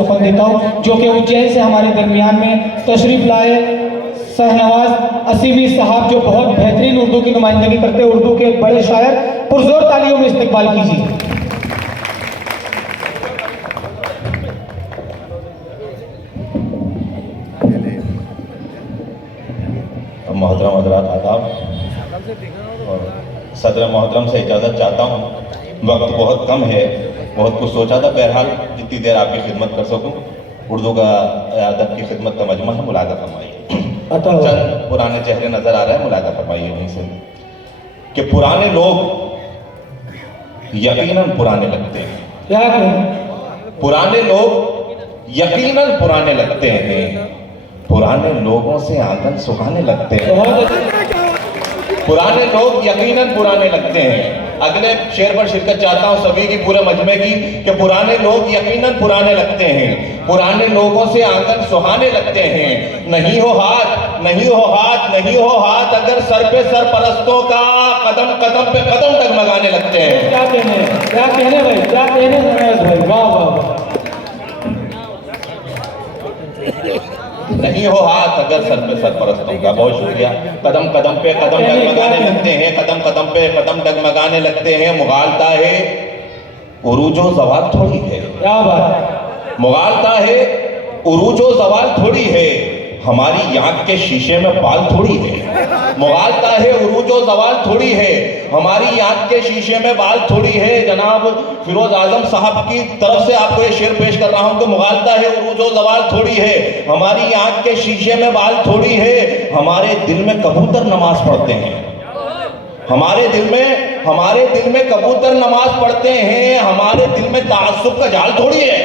शपथ देता हूँ, जो कि उज्जैन से हमारे दरमियान में तशरीफ लाए शहनवाज असीमी साहब, जो बहुत बेहतरीन उर्दू की नुमाइंदगी करते हैं, उर्दू के बड़े शायर, पुरजोर तालियों में इस्तकबाल कीजिए। मोहतरम हज़रात आदाब और सदर मोहतरम से इजाज़त चाहता हूँ। वक्त बहुत कम है, बहुत कुछ सोचा था, बहरहाल जितनी देर आपकी खिदमत कर सकूँ। उर्दू का अदब की खिदमत का मजमा है, मुलादा फरमाइए। चंद पुराने चेहरे नज़र आ रहे हैं, मुलादा फरमाइए वहीं से कि पुराने लोग यकीनन पुराने लगते हैं। क्या कहें? पुराने लोग यकीनन पुराने लगते हैं, पुराने लोगों से आंगन सुहाने लगते हैं। पुराने लोग यकीनन पुराने लगते हैं। अगले शेर पर शिरकत चाहता हूं सभी की, पूरे मजमे की, कि पुराने लोग यकीनन पुराने लगते हैं, पुराने लोगों से आंगन सुहाने लगते हैं। नहीं हो हाथ, नहीं हो हाथ, नहीं हो हाथ, अगर सर पे सरपरस्तों का कदम कदम पे कदम डगमगाने लगते हैं। क्या कहने, क्या कहने भाई, क्या कहने भाई, वाह वाह। नहीं हो हाथ अगर सर पे सरपरस्तों का, बहुत शुक्रिया। कदम कदम पे कदम डगमगाने लगते हैं, कदम कदम पे कदम डगमगाने लगते हैं। मुगालता है उरूजो जवाल थोड़ी है, क्या बात है, मुगालता है उरूजो जवाल थोड़ी है, हमारी आंख के शीशे में बाल थोड़ी है। मुगालता है उरूजो जवाल थोड़ी है, हमारी आंख के शीशे में बाल थोड़ी है। जनाब फिरोज आजम साहब की तरफ से आपको ये शेर पेश कर रहा हूं कि मुगालता है उरूजो जवाल थोड़ी है, हमारी आंख के शीशे में बाल थोड़ी है, हमारे दिल में कबूतर नमाज पढ़ते हैं, हमारे दिल में कबूतर नमाज पढ़ते हैं, हमारे दिल में ताज्जुब का जाल थोड़ी है,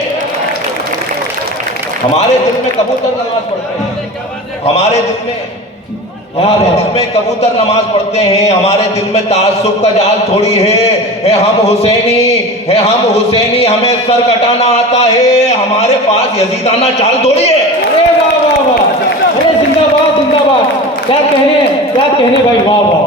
हमारे दिल में कबूतर नमाज पढ़ते हैं, हमारे दिल में कबूतर नमाज पढ़ते हैं, हमारे दिल में ताज्जुब का जाल थोड़ी है। हम हुसैनी, हमें सर कटाना आता है, हमारे पास यजीदाना चाल थोड़ी है। अरे वाह वाह वाह, अरे जिंदाबाद जिंदाबाद, क्या कहने भाई, वाह वाह।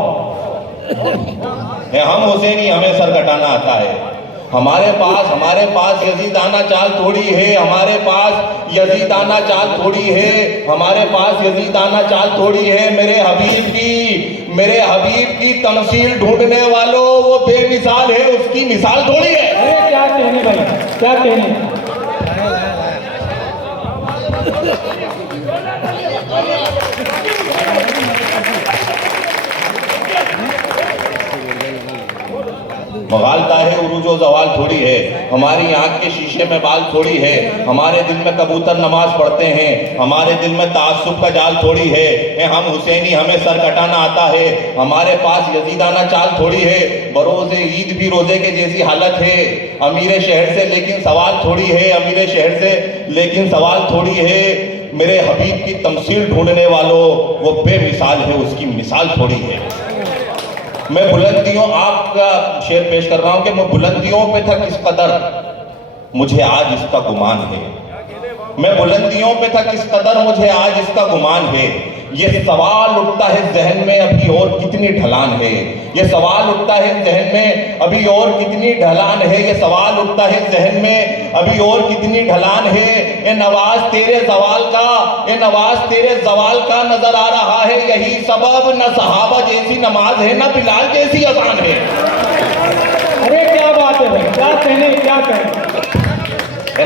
हम हुसैनी, हमें सर कटाना आता है, हमारे पास यजीदाना चाल थोड़ी है, हमारे पास यजीदाना चाल थोड़ी है, हमारे पास यजीदाना चाल थोड़ी है। मेरे हबीब की तमसील ढूंढने वालों, वो बेमिसाल है, उसकी मिसाल थोड़ी है। अरे क्या कहने भाई, क्या कहने। मुगालता है उरूजो जवाल थोड़ी है, हमारी आंख के शीशे में बाल थोड़ी है, हमारे दिल में कबूतर नमाज पढ़ते हैं, हमारे दिल में ताज्जुब का जाल थोड़ी है। हम हुसैनी, हमें सर कटाना आता है, हमारे पास यजीदाना चाल थोड़ी है। बरोज़े ईद भी रोजे के जैसी हालत है, अमीर शहर से लेकिन सवाल थोड़ी है, अमीर शहर से लेकिन सवाल थोड़ी है। मेरे हबीब की तमसील ढूंढने वालों, वो बेमिसाल है, उसकी मिसाल थोड़ी है। मैं बुलंदियों, आपका शेर पेश कर रहा हूं कि मैं बुलंदियों पे था किस कदर, मुझे आज इसका गुमान है। मैं बुलंदियों पे था किस कदर, मुझे आज इसका गुमान है। ये सवाल उठता है जहन में, अभी और कितनी ढलान है। ये सवाल उठता है जहन में, अभी और कितनी ढलान है। ये सवाल उठता है जहन में, अभी और कितनी ढलान है। ये नवाज तेरे जवाल का, ये नवाज तेरे जवाल का नजर आ रहा है, यही सबब न सहाबा जैसी नमाज है, न बिलाल जैसी अजान है। अरे क्या बात है भाई, क्या कहने, क्या कहने।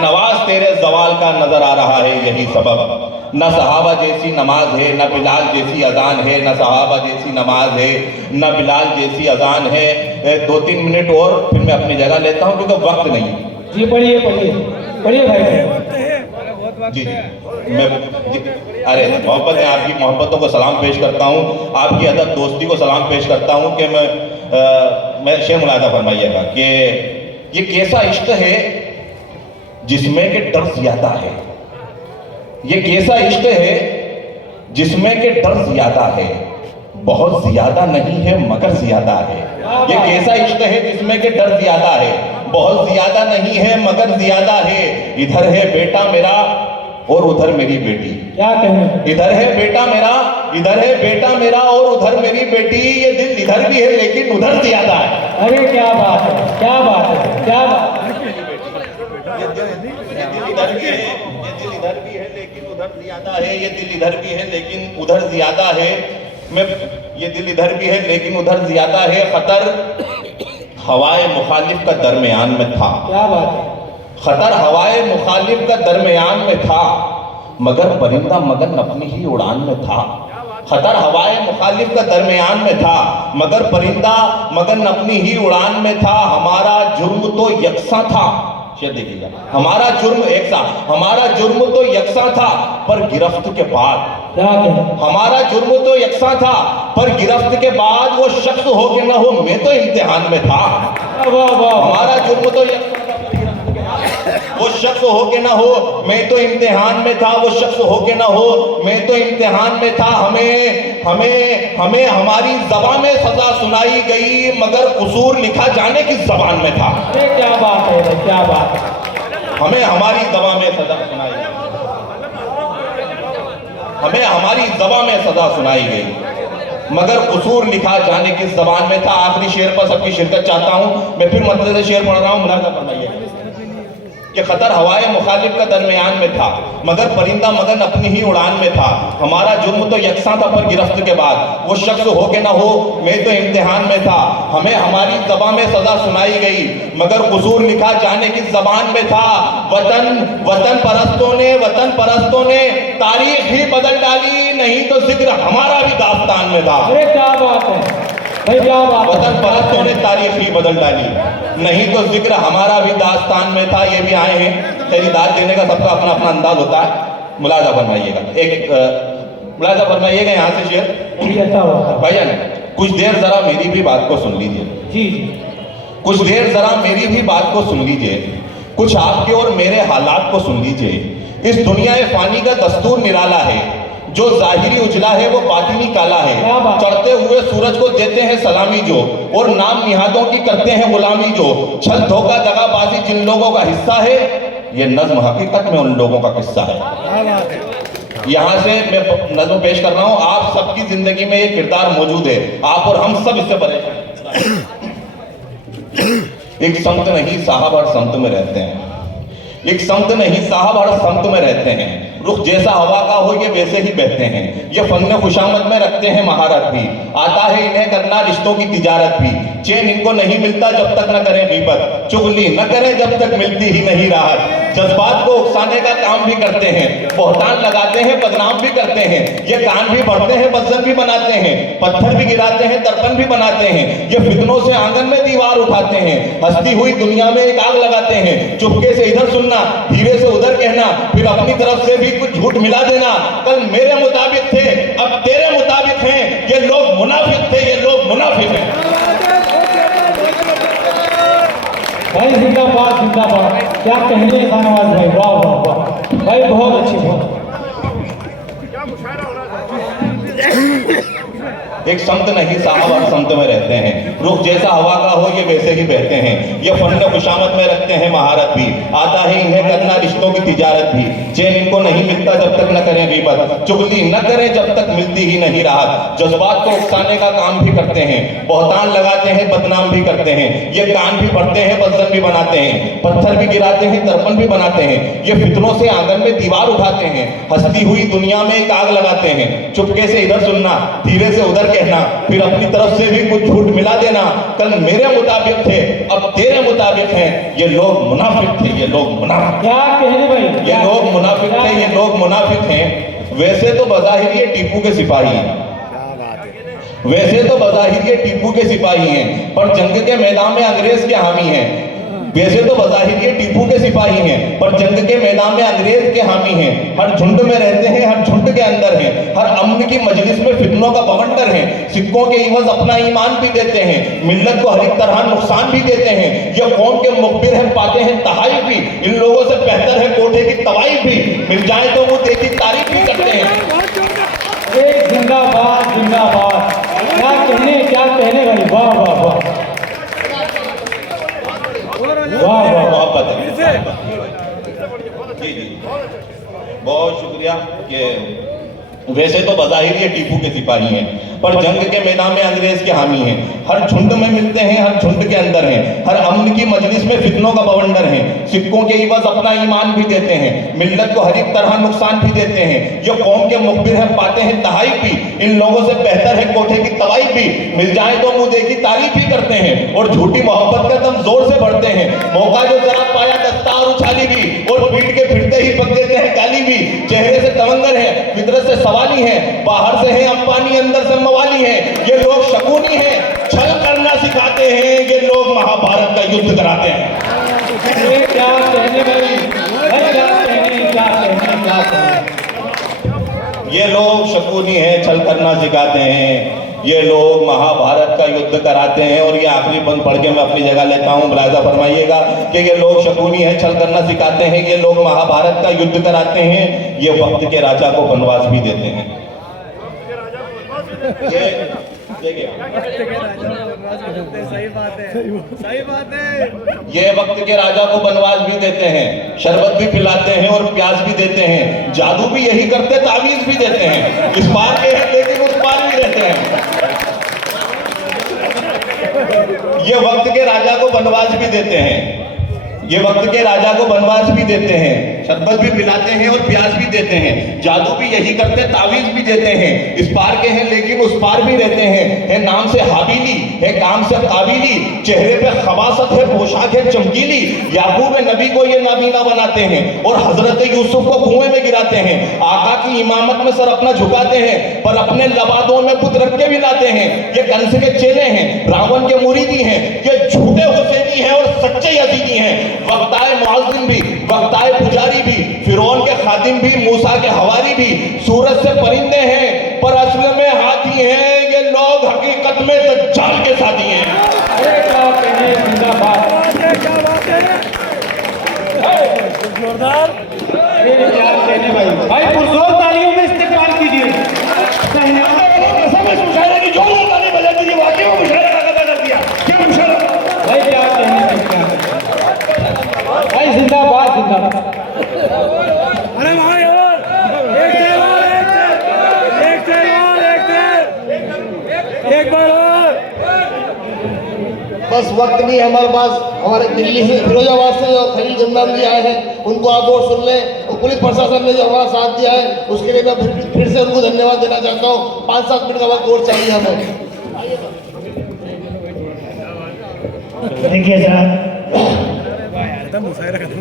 नवाज तेरे जवाल का नजर आ रहा है, यही सबब न सहाबा जैसी नमाज है, न बिलाल जैसी अजान है, न सहाबा जैसी नमाज है, न बिलाल जैसी अजान है। 2-3 मिनट और फिर मैं अपनी जगह लेता हूं क्योंकि वक्त नहीं। जी पढ़िए भाई जी मैं अरे मोहब्बत है, आपकी मोहब्बतों को सलाम पेश करता हूं, आपकी अदब दोस्ती को सलाम पेश करता हूं कि मैं शेर मुलादा फरमाइएगा कि ये कैसा इश्क है जिसमें के डर ज्यादा है, ये कैसा इश्क है जिसमें के डर ज्यादा है, बहुत ज्यादा नहीं है मगर ज्यादा है। ये कैसा इश्क है जिसमें के डर ज्यादा है, बहुत ज्यादा नहीं है मगर ज्यादा है। इधर है बेटा मेरा और उधर मेरी बेटी, क्या कहने। इधर है बेटा मेरा, इधर है बेटा मेरा और उधर मेरी बेटी। ये दिल इधर भी है लेकिन उधर ज्यादा है। अरे क्या बात है, क्या बात है, क्या बात। इधर भी है, ये दिल इधर भी है लेकिन उधर ज्यादा है, ये दिल इधर भी है लेकिन उधर ज्यादा है, मैं ये दिल इधर भी है लेकिन उधर ज्यादा है। खतर हवाए मुखालिफ का दरमियान में था, क्या बात है। खतर हवाए मुखालिफ का दरमियान में था, मगर परिंदा मगन अपनी ही उड़ान में था। खतर हवाए मुखालिफ का दरमियान में था, मगर परिंदा मगन अपनी ही उड़ान में था। हमारा जुर्म तो यकसा था, देखिएगा, हमारा जुर्म एक सा, हमारा जुर्म तो यकसा था, पर गिरफ्त के बाद हमारा जुर्म तो यकसा था, पर गिरफ्त के बाद वो शख्स हो के ना हो, मैं तो इम्तिहान में था। हमारा जुर्म तो यकसा था, पर गिरफ्त के बाद वो शख्स हो के ना हो, मैं तो इम्तिहान में था। वो शख्स हो के ना हो, मैं तो इम्तिहान में था। हमें हमें हमें हमारी ज़बान में सजा सुनाई गई, मगर कसूर लिखा जाने की ज़बान में था। क्या बात है, क्या बात है। हमें हमारी ज़बान में सजा सुनाई गई, हमें हमारी ज़बान में सजा सुनाई गई, मगर कसूर लिखा जाने की ज़बान में था। आखिरी शेर पर सबकी शिरकत चाहता हूं, मैं फिर मतलब से शेर पढ़ रहा हूं, मुलाज़ा फरमाइए कि खतर हवाए मुखालिफ का दरमियान में था, मगर परिंदा मगन अपनी ही उड़ान में था। हमारा जुर्म तो यकसा था, पर गिरफ्त के बाद वो शख्स हो के ना हो, मैं तो इम्तिहान में था। हमें हमारी ज़बान में सजा सुनाई गई, मगर कसूर लिखा जाने की ज़बान में था। वतन परस्तों ने तारीख ही बदल डाली, नहीं तो जिक्र हमारा भी दास्तान में था। अरे क्या बात है भाई, क्या बात। वतन परस्तों ने तारीख ही बदल डाली, नहीं तो जिक्र हमारा भी दास्तान में था। ये भी आए हैं, खरीदार देने का सबका अपना अपना अंदाज होता है। मुलाजा फरमाइएगा, एक मुलाजा फरमाइएगा यहाँ से शेर अच्छा होगा भाईजान। कुछ देर जरा मेरी भी बात को सुन लीजिए, जी। कुछ देर जरा मेरी भी बात को सुन लीजिए, कुछ आपके और मेरे हालात को सुन लीजिए। इस दुनिया फानी का दस्तूर निराला है, जो जाहिरी उजला है वो बातिनी काला है। चढ़ते हुए सूरज को देते हैं सलामी जो, और नाम निहादों की करते हैं गुलामी जो। छल धोखा दगाबाजी जिन लोगों का हिस्सा है, ये नज्म हकीकत में उन लोगों का किस्सा है। यहाँ से मैं नज्म पेश कर रहा हूँ, आप सबकी जिंदगी में ये किरदार मौजूद है, आप और हम सब इससे परेशान। एक संत नहीं साहब हर संत में रहते हैं, एक संत नहीं साहब हर संत में रहते हैं। रुख जैसा हवा का हो ये वैसे ही बहते हैं, ये फन खुशामद में रखते हैं महारत भी। आता है इन्हें करना रिश्तों की तिजारत भी। चैन इनको नहीं मिलता जब तक न करें गीबत, चुगली न करें जब तक मिलती ही नहीं राहत। जज्बात को उकसाने का काम भी करते हैं, बहतान लगाते हैं, बदनाम भी करते हैं। ये कान भी भरते हैं, बदजन भी बनाते हैं, पत्थर भी गिराते हैं, दर्पण भी बनाते हैं। ये फितनों से आंगन में दीवार उठाते हैं, हंसती हुई दुनिया में एक आग लगाते हैं। चुपके से इधर सुनना, धीरे से उधर कहना, फिर अपनी तरफ से भी कुछ झूठ मिला देना। कल मेरे मुताबिक थे, अब तेरे मुताबिक हैं। ये लोग मुनाफिक थे, ये लोग मुनाफिक हैं। भाई जिंदाबाद जिंदाबाद, क्या कहने शाहनवाज भाई, वाह वाह वाह भाई, बहुत अच्छी बात। एक संत नहीं साहब हर संत में रहते हैं, रुख जैसा हवा का हो ये वैसे ही बहते हैं। ये फन खुशामद में रखते हैं महारत भी। आता है इन्हें करना रिश्तों की तिजारत भी। चैन इनको नहीं मिलता जब तक न करें गीबत, चुगली न करें जब तक मिलती ही नहीं राहत। जज्बात को उकसाने का काम भी करते हैं, बहतान लगाते हैं, बदनाम भी करते हैं। ये कान भी भरते हैं, बदजन भी बनाते हैं, पत्थर भी गिराते हैं, दर्पण भी बनाते हैं। ये फितनों से आंगन में दीवार उठाते हैं, हंसती हुई दुनिया में एक आग लगाते हैं। चुपके से इधर सुनना, धीरे से उधर कहना, फिर अपनी तरफ से भी कुछ झूठ मिला देना। कल मेरे मुताबिक थे, अब तेरे मुताबिक हैं। ये लोग मुनाफिक थे, ये लोग मुनाफिक। क्या कहने भाई, ये लोग मुनाफिक थे, ये लोग मुनाफिक हैं। वैसे तो बज़ाहिर ये टीपू के सिपाही हैं, वैसे तो बज़ाहिर ये टीपू के सिपाही हैं, पर जंग के मैदान में अंग्रेज के हामी हैं। वैसे तो बज़ाहिर ये टीपू के सिपाही हैं, पर जंग के मैदान में अंग्रेज के हामी हैं। हर झुंड में रहते हैं, हर झुंड के अंदर हैं, हर अमन की मजलिस में फितनों का बवंडर है। सिक्कों के इवज अपना ईमान भी देते हैं, मिल्लत को हर एक तरह नुकसान भी देते हैं। ये कौम के मुखबिर हैं, पाते हैं तहाइफ भी। इन लोगों से बेहतर है कोठे की तवाइफ भी, मिल जाए तो वो देखी तारीफ भी करते हैं। एक जिंदाबाद जिंदाबाद, क्या कहने भाई, वाह वाह वाह वाह वाह। मोहब्बत है जी जी, बहुत शुक्रिया कि वैसे तो बज़ाहिर ये टीपू के सिपाही हैं, पर जंग के मैदान में अंग्रेज के हामी हैं। हर झुंड में मिलते हैं, हर झुंड के अंदर हैं। हर अमन की मजलिस में फितनों का बवंडर हैं। सिक्कों के इवज अपना ईमान भी देते हैं, मिल्लत को हर एक तरह नुकसान भी देते हैं। ये कौम के मुखबिर हैं, पाते हैं तहाई भी। इन लोगों से बेहतर है कोठे की तवाई भी। मिल जाए तो मुंह देखी तारीफ ही करते हैं और झूठी मोहब्बत का दम जोर से बढ़ते हैं। मौका जो जरा पाया दस्ता और उछाली भी, और पीट के फिरते ही बक देते हैं गाली भी। चेहरे से तवंगर है, फितरत से सवाली है, बाहर से है अंबानी, अंदर से मवाली है। ये लोग शकुनी हैं, छल करना सिखाते हैं। ये लोग महाभारत का युद्ध कराते हैं। क्या कहने भाई, क्या कहने। ये लोग शकुनी हैं, छल करना सिखाते हैं। ये लोग महाभारत का युद्ध कराते हैं। और ये आखिरी बंद पढ़ के मैं अपनी जगह लेता हूँ, मुलाहिजा फरमाइएगा कि ये लोग शकुनी हैं, छल करना सिखाते हैं। ये लोग महाभारत का युद्ध कराते हैं। ये वक्त के राजा को वनवास भी देते हैं। ये देखिए, सही बात है, सही बात है। ये वक्त के राजा को वनवास भी देते हैं, शरबत भी पिलाते हैं और प्याज भी देते हैं। जादू भी यही करते, तावीज भी देते हैं। इस पार के हैं लेकिन उस पार भी रहते हैं। ये वक्त के राजा को वनवास भी देते हैं। ये वक्त के राजा को वनवास भी देते हैं, शरबत भी पिलाते हैं और प्याज भी देते हैं। जादू भी यही करते, तावीज भी देते हैं। इस पार के हैं लेकिन उस पार भी रहते हैं। है नाम से हाबीली, है काम से काबिली, चेहरे पे खबासत है, पोशाक है चमकीली। याकूब नबी को ये नाबीना बनाते हैं और हजरत यूसुफ को कुएं में गिराते हैं। आका की इमामत में सर अपना झुकाते हैं, पर अपने लबादों में बुत रख के भी लाते हैं। ये कंस के चेले हैं, रावण के मुरीदी हैं। ये झूठे हुसैनी हैं और सच्चे यजीदी हैं। वक्ताए मुअज्जिम भी, वक्ताए पुजारी भी, फिरौन के खादिम भी, मूसा के हवारी भी। सूरज से परिंदे हैं पर असल में हाथी हैं। ये लोग हकीकत में दज्जाल के साथी हैं। जोरदार भाई पुरजोर तालियों में इस्तेमाल कीजिए। मुशायरे की जोरदार ताली बजा दीजिए। वाकई में मुशायरा का कदर कर दिया। क्या मुशायरा भाई क्या कहने, क्या भाई जिंदाबाद जिंदाबाद। अरे भाई और एक बार और बस वक्त नहीं है हमारे पास। हमारे दिल्ली से, फिरोजाबाद से जो खलील जमदान जी आए हैं, उनको आप और सुन लें। और पुलिस प्रशासन ने जो हमारा साथ दिया है उसके लिए मैं फिर से उनको धन्यवाद देना चाहता हूँ। 5-7 मिनट का वक्त और चाहिए हमें। देखिए साहब, मुशायरा